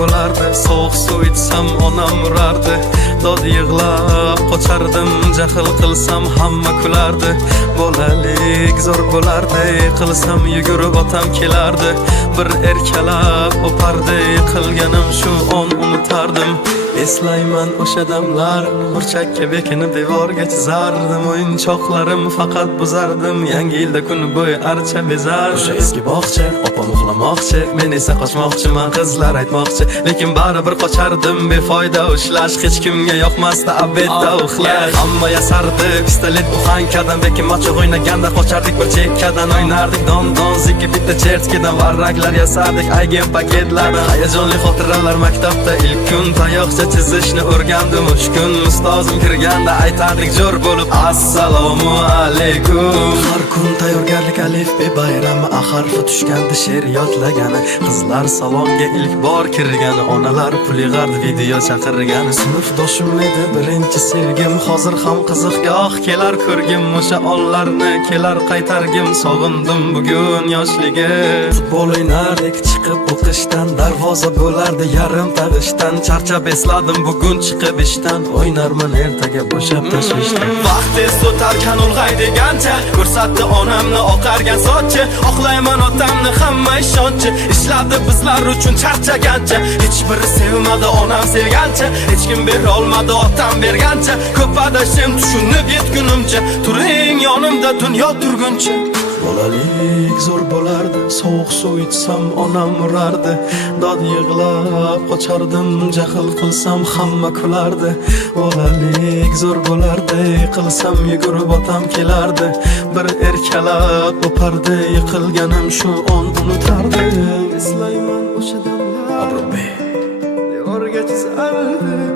bo'lardi. Sovuq suv ichsam onam urardi. Dod yig'lab qochardim, jahl qilsam hamma kulardi. Bolalik zo'r bo'lardi, qilsam yugurib otam kelardi. Bir erkalab o'pardi, qilganim shu on unutardim. Eslayman o'sha damlar, burchakka bekinib devorga chizardim. O'yinchoqlarim faqat buzardim, yangi yilda kun bo'yi archa bezar. O'sha eski bog'cha, opam uxlamoqchi, men esa qochmoqchiman, qizlar aytmoqchi. Lekin baribir qochardim, befoyda ushlash, hech kimga yoqmasdi abedda uxlash. Hamma yasardi, pistolet buxankadan, lekin machoq o'ynaganda qochardik bir chekkadan. O'ynardik don zikki bitta chertkidan, varraklar yasardik aygen paketlardan. Hayajonli xotiralar maktabda ilk kun tayoqcha chizishni o'rgandim. Uch kun ustozim kirganda aytardik jo'r bo'lib assalomu alaykum. Har kun tayyorgarlik alif be bayrami, a harfi tushganda she'r yodlagani. Qizlar salonga ilk bor kirgani, onalar pul yig'ardi, video chaqirgani. Sinfdoshim edi birinchi sevgim, hozir ham qiziqgoh kelar ko'rgim. O'sha onlarni kelar qaytargim, sog'indim bugun yoshligim. Futbol o'ynardik chiqib o'qishdan, darvoza bo'lardi yarim tag'ishdan. Charchab esladim bugun chiqib ishdan, o'ynarman ertaga bo'shab tashvishdan. Vaqt tez o'tarkan ulg'ay degancha, ko'rsatdi onamni oqargan sochi. Oqlayman otamni hamma ishonchi, ishladi bizlar uchun charchagancha. Hech biri sevmadi onam sevgancha, hech kim bera olmadi otam bergancha. Ko'p adashim tushunib yetgunimcha, turing yonimda dunyo turguncha. Bolalik zo'r bo'lardi, sovuq suv ichsam onam urardi. Dod yig'lab qochardim, jahl qilsam hamma kulardi. Bolalik zo'r bo'lardi, qilsam yugurib otam kelardi. Bir erkalab o'pardi, yiqilganim shu on unutardi. Eslayman o'sha damlar, devorga chizardi.